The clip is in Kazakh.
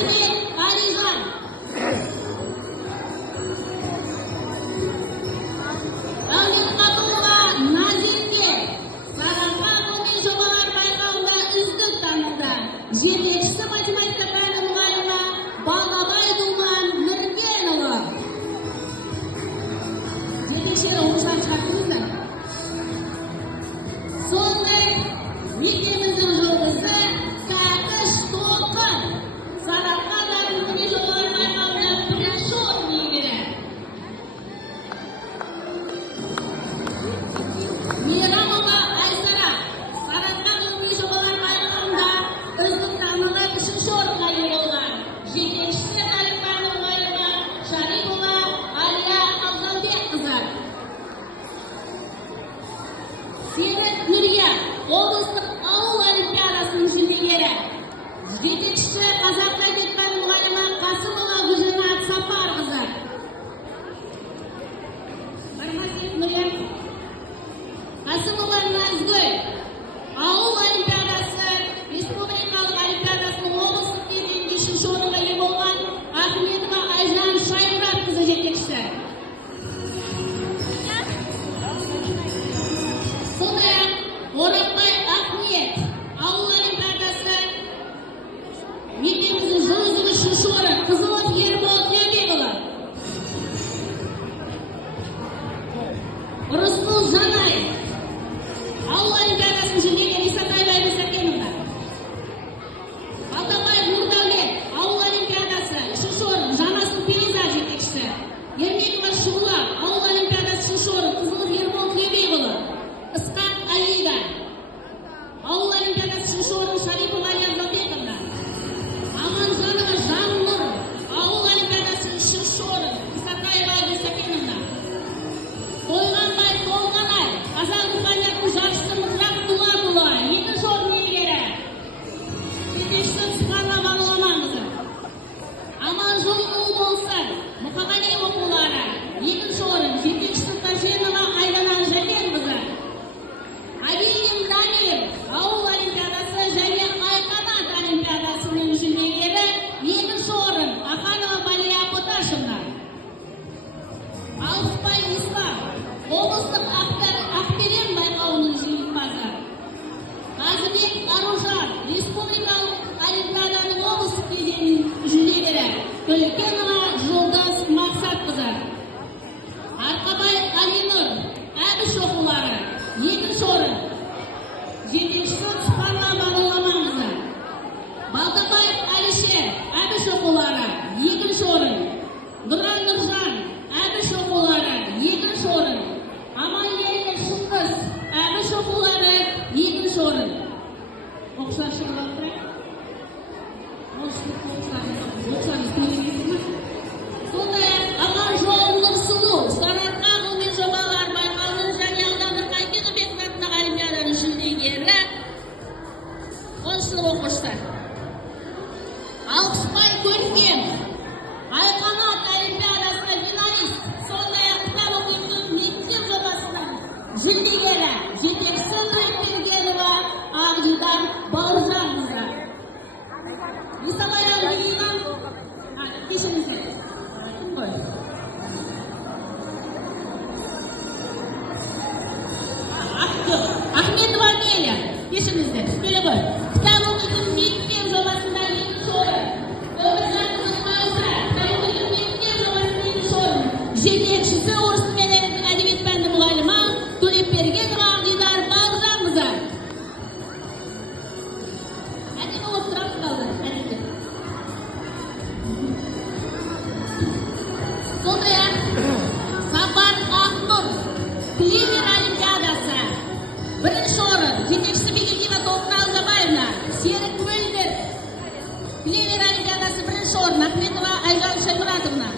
Qazibek Alijon. Davletqadulova Nazirga Samarqand milliy jo'balar bayramida üzdük tanildi. Yetakchisi matematika ta'lim muallimi Bag'abay Dumlan Mirgenova. Yetakchilar o'qishlar chiqardingizmi? Sonday yigimizning yo'lisi Saqish To'qi Samarqand milliy jo'balar bayramida birinchi o'rinni egallagan. Miramova Aysara Samarqand milliy jo'balar bayramida o'zini tanlab uchinchi o'ringa ega bo'lgan. Yetakchisi ta'lim muallimi Sharipova Aliya Abdulbek qizi. Senet Nuriya облыстық ауыл олимпиадасының жүлдегері. Yetakchisi Қазақ әдебиеті пәні мұғалімі Қасымова Гүлжанат Сапарқызы. Қасымова Назгүл ауыл олимпиадасы, республикалық олимпиадасының облыстық кезеңінде үшінші орынға ие болған Ахметова Айжан Шаймұратқызы жетекшісі. Сондай-ақ Орапбай Ахмет ауыл олимпиадасы мектебіміздің жыл үздігі үшінші орын Қызылов Ербол Тілеубекұлы. Рысқұл Жанай ауыл олимпиадасының жүлдегері Исатаева Сәкенова. Балтабаев Нұрдәулет ауыл олимпиадасы үшінші орын Жанасыл Периза жетекшісі. Ермекова Шұғыла ауыл олимпиадасы үшінші орын Қызылов Ербол Тілеубекұлы. Ысқақ Аида ауыл олимпиадасы үшінші орын Шарипова Алия Забековна. Аманжанова Жаннұр ауыл олимпиадасы үшінші орын Исатаева Сәкеновна. Тойғанбай Толғанай қазақ руханиятының жаршысы Мұрат Дулатұлы екінші орын иегері. Жетекшісі Сыпарла Бағыламаңызы. Аманжол Ұлболсын Мұқағали оқулары екінші орын. Жетекшісі Ташенова Айдана Жәкенқызы. Абилин Даниев ауыл олимпиадасы және Айқанат олимпиадасының жүлдегері екінші орын Аханова Балия Поташевна. Алпай Ислам облыстық Ақберен байқауының жеңімпазы. Қазыбек Аружан республикалық олимпиаданың облыстық кезеңінің жүлдегері. Төлкенова Жолдас Мақсатқызы. Арқабай Алинұр Әбіш оқулары екінші орын. Жетекшісі Сыпарла Бағыламаңызы. Балтабаев Әлішер Әбіш оқулары екінші орын. Нұран Нұржан Әбіш оқулары екінші орын. Аманкелді Шыңғыс Әбіш оқулары екінші орын. Оқушылар шығып алып сондай-ақ Аманжол Нұрсұлу Сарыарқа ғылыми жобалар байқауының және аудандық Айкенов атындағы олимпиаданың жүлдегері 10 сынып оқушысы. Алпысбай Көркен Айқанат олимпиадасына финалист, сондай-ақ кітап оқитын мектеп жобасының жүлдегері. Жетекшісі Нұрбергенова Ақжидан Бауыржанқызы. Исабай Албегинан кешіріңіздер. Ахметова Амелия, кешіріңіздер. Сөйле ғой. Кітап оқитын мектеп жобасында екінші орын. Өміржанқызы Қауса кітап оқитын мектеп жобасында екінші орын. Жетекшісі орыс тілі әдебиет пәні мұғалімі Төлепбергенова Ақжидар Бауыржанқызы. Әдемі отырып қалды. Сондай-ақ Сапар Ақнұр Клевер олимпиадасы бірінші орын. Жетекшісі Бекетина Толқыналы-Забаевна. Серік Мөлдір Клевер олимпиадасы бірінші орын. Ахметова Айжан Шаймұратовна.